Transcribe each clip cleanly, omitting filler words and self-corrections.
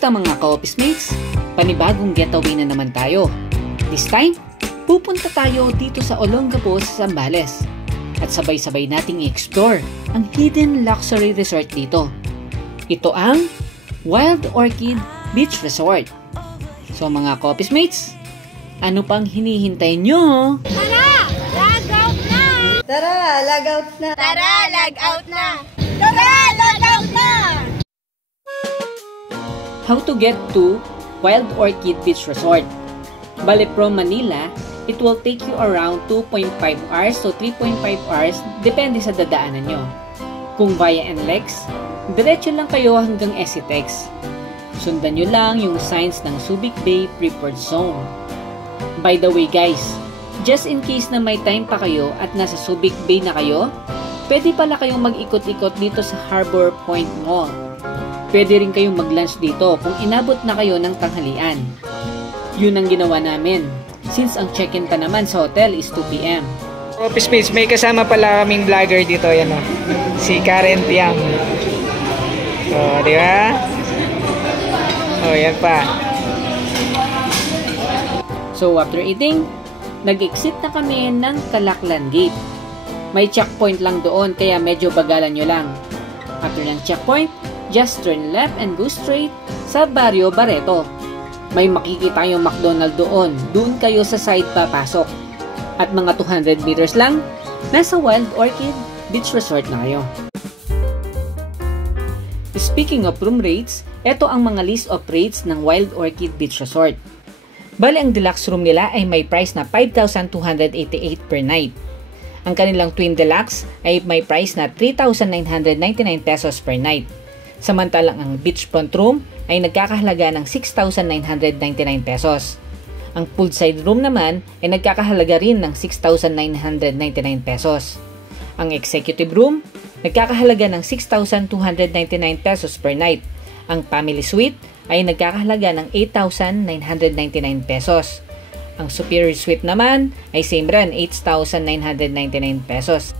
Kamusta mga ka-office mates? Panibagong getaway na naman tayo. This time, pupunta tayo dito sa Olongapo sa Zambales. At sabay-sabay nating i-explore ang hidden luxury resort dito. Ito ang Wild Orchid Beach Resort. So mga ka-office mates, ano pang hinihintay nyo? Tara! Lag out na! Tara, lag out na! Tara! Lag out na! Tara! Lag out na! How to get to Wild Orchid Beach Resort? Bale from Manila, it will take you around 2.5 hours to 3.5 hours depende sa dadaanan nyo. Kung via NLEX, diretso lang kayo hanggang SCTEX. Sundan nyo lang yung signs ng Subic Bay Preferred Zone. By the way guys, just in case na may time pa kayo at nasa Subic Bay na kayo, pwede pala kayong mag-ikot-ikot dito sa Harbor Point Mall. Pwede rin kayong mag-lunch dito kung inabot na kayo ng tanghalian. Yun ang ginawa namin, since ang check-in pa naman sa hotel is 2 PM. Office mates, may kasama pala kaming vlogger dito, yan o. Si Karen Tiang. O, di ba? O, yan pa. So after eating, nag-exit na kami ng Calaklan Gate. May checkpoint lang doon kaya medyo bagalan nyo lang. After ng checkpoint, just turn left and go straight sa Barrio Barreto. May makikita yung McDonald's doon. Doon kayo sa side papasok. At mga 200 meters lang, nasa Wild Orchid Beach Resort na kayo. Speaking of room rates, ito ang mga list of rates ng Wild Orchid Beach Resort. Bali ang deluxe room nila ay may price na 5,288 per night. Ang kanilang twin deluxe ay may price na 3,999 pesos per night. Samantalang ang beachfront room ay nagkakahalaga ng 6,999 pesos. Ang poolside room naman ay nagkakahalaga rin ng 6,999 pesos. Ang executive room, nagkakahalaga ng 6,299 pesos per night. Ang family suite ay nagkakahalaga ng 8,999 pesos. Ang superior suite naman ay same rin, 8,999 pesos.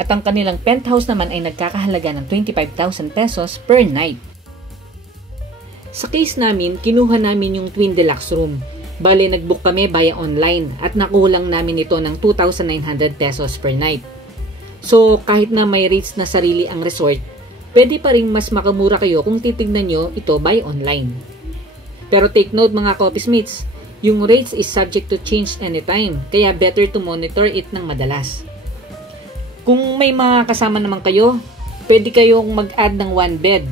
At ang kanilang penthouse naman ay nagkakahalaga ng 25,000 pesos per night. Sa case namin, kinuha namin yung twin deluxe room. Bale, nagbook kami via online at nakulang namin ito ng 2,900 pesos per night. So, kahit na may rates na sarili ang resort, pwede pa rin mas makamura kayo kung titignan nyo ito by online. Pero take note mga ka-office mates, yung rates is subject to change anytime, kaya better to monitor it ng madalas. Kung may mga kasama naman kayo, pwede kayong mag-add ng 1 bed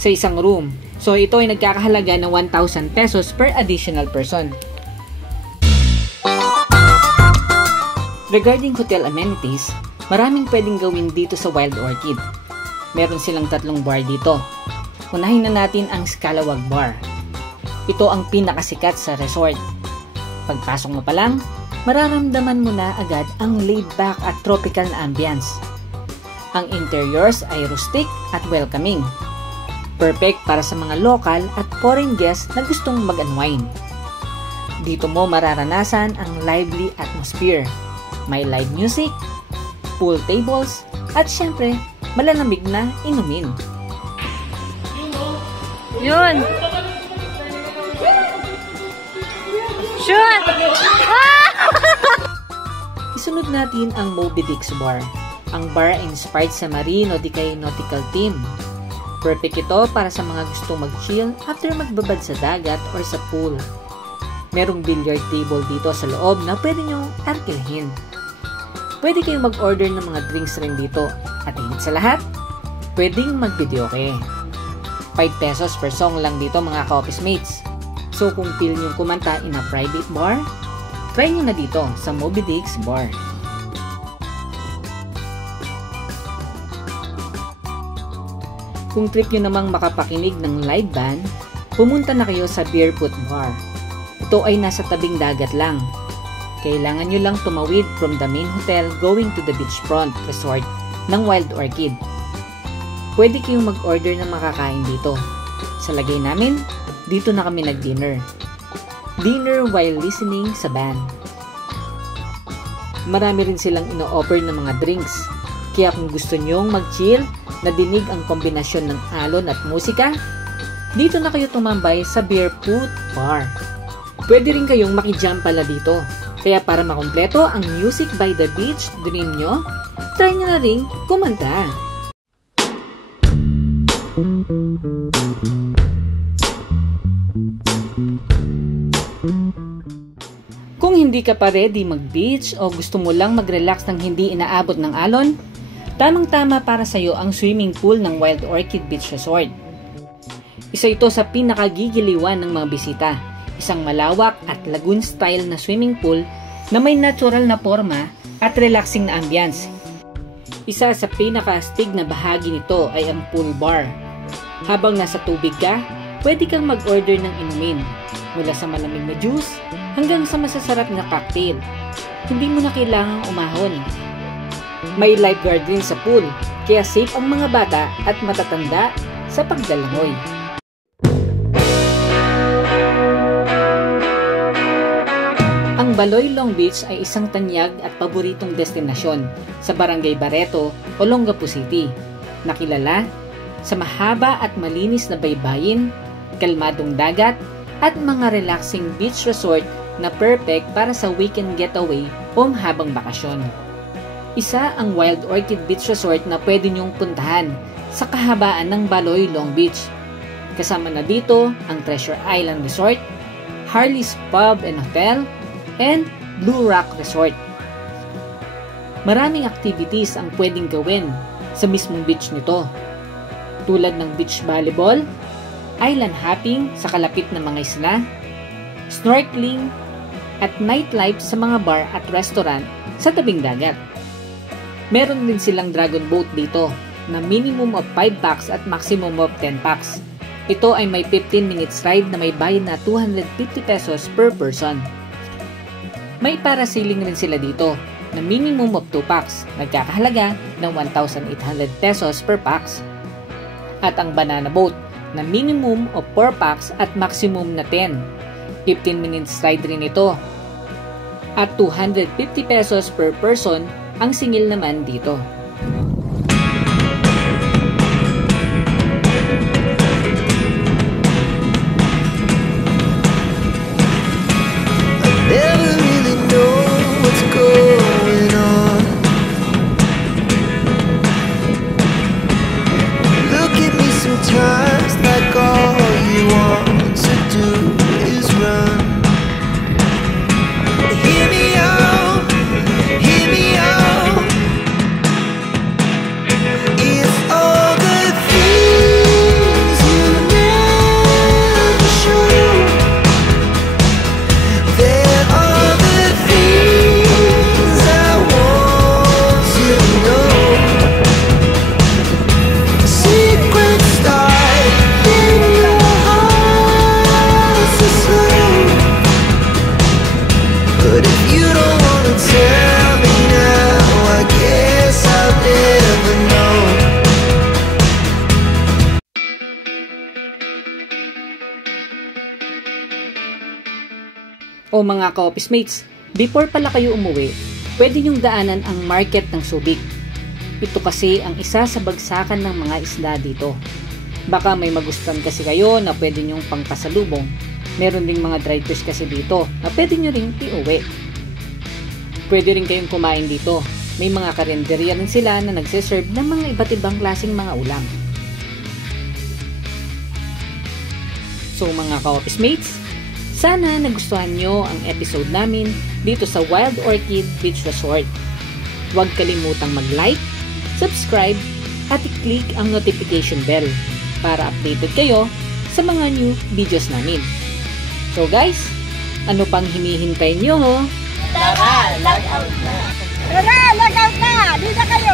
sa isang room. So ito ay nagkakahalaga ng 1,000 pesos per additional person. Regarding hotel amenities, maraming pwedeng gawin dito sa Wild Orchid. Meron silang 3 bar dito. Unahin na natin ang Scalawag Bar. Ito ang pinakasikat sa resort. Pagpasok mo pa lang, mararamdaman mo na agad ang laid-back at tropical na ambience. Ang interiors ay rustic at welcoming. Perfect para sa mga local at foreign guests na gustong mag-unwind. Dito mo mararanasan ang lively atmosphere. May live music, pool tables, at syempre, malalamig na inumin. Yun! Shoot! Isunod natin ang Moby Dick's Bar. Ang bar ay inspired sa marine o di kay nautical theme. Perfect ito para sa mga gustong mag-chill after magbabad sa dagat or sa pool. Merong billiard table dito sa loob na pwede nyo arkilahin. Pwede kayong mag-order ng mga drinks rin dito. At higit sa lahat, pwedeng mag-videoke. 5 pesos per song lang dito mga ka-office mates. So kung feel nyo kumanta in a private bar, try nyo na dito sa Moby Dick's Bar. Kung trip nyo namang makapakinig ng live band, pumunta na kayo sa Barefoot Bar. Ito ay nasa tabing dagat lang. Kailangan nyo lang tumawid from the main hotel going to the beachfront resort ng Wild Orchid. Pwede kayong mag-order ng makakain dito. Sa lagay namin, dito na kami nag-dinner. Dinner while listening sa band. Marami rin silang ino-offer ng mga drinks. Kaya kung gusto nyong mag-chill, nadinig ang kombinasyon ng alon at musika, Dito na kayo tumambay sa Barefoot Bar. Pwede rin kayong makijump pala dito. Kaya para makumpleto ang Music by the Beach dream nyo, try nyo na rin kumanta. Kung hindi ka pa ready mag-beach o gusto mo lang mag-relax nang hindi inaabot ng alon, tamang-tama para sa iyo ang swimming pool ng Wild Orchid Beach Resort. Isa ito sa pinakagigiliwan ng mga bisita, isang malawak at lagoon-style na swimming pool na may natural na forma at relaxing na ambience. Isa sa pinaka-astig na bahagi nito ay ang pool bar. Habang nasa tubig ka, pwede kang mag-order ng inumin, mula sa malamig na juice hanggang sa masasarap na cocktail. Hindi mo na kailangang umahon. May lifeguard din sa pool, kaya safe ang mga bata at matatanda sa pagdalangoy. Ang Baloy Long Beach ay isang tanyag at paboritong destinasyon sa Barangay Barreto, Olongapo City, na kilala sa mahaba at malinis na baybayin, kalmadong dagat, at mga relaxing beach resort na perfect para sa weekend getaway o habang bakasyon. Isa ang Wild Orchid Beach Resort na pwede niyong puntahan sa kahabaan ng Baloy Long Beach. Kasama na dito ang Treasure Island Resort, Harley's Pub and Hotel, and Blue Rock Resort. Maraming activities ang pwedeng gawin sa mismong beach nito, tulad ng beach volleyball, island hopping sa kalapit na mga isla, snorkeling, at nightlife sa mga bar at restaurant sa tabing dagat. Meron din silang dragon boat dito na minimum of 5 packs at maximum of 10 packs. Ito ay may 15 minutes ride na may bayad na 250 pesos per person. May parasailing rin sila dito na minimum of 2 packs, nagkakahalaga ng 1,800 pesos per packs. At ang banana boat na minimum of 4 packs at maximum na 10. 15 minutes ride rin ito. At 250 pesos per person ang singil naman dito. O mga ka-office mates, before pala kayo umuwi, pwede nyong daanan ang market ng Subic. Ito kasi ang isa sa bagsakan ng mga isda dito. Baka may magustuhan kasi kayo na pwede nyong pangpasalubong. Meron ding mga dried fish kasi dito na pwede nyo ring iuwi. Pwede rin kayong kumain dito. May mga karinderya rin sila na nagsiserve ng mga iba't ibang klaseng mga ulam. So mga ka-office mates, sana nagustuhan nyo ang episode namin dito sa Wild Orchid Beach Resort. Huwag kalimutang mag-like, subscribe, at i-click ang notification bell para updated kayo sa mga new videos namin. So guys, ano pang hinihintay nyo? Tara, log out na! Tara, log out na! Dito kayo!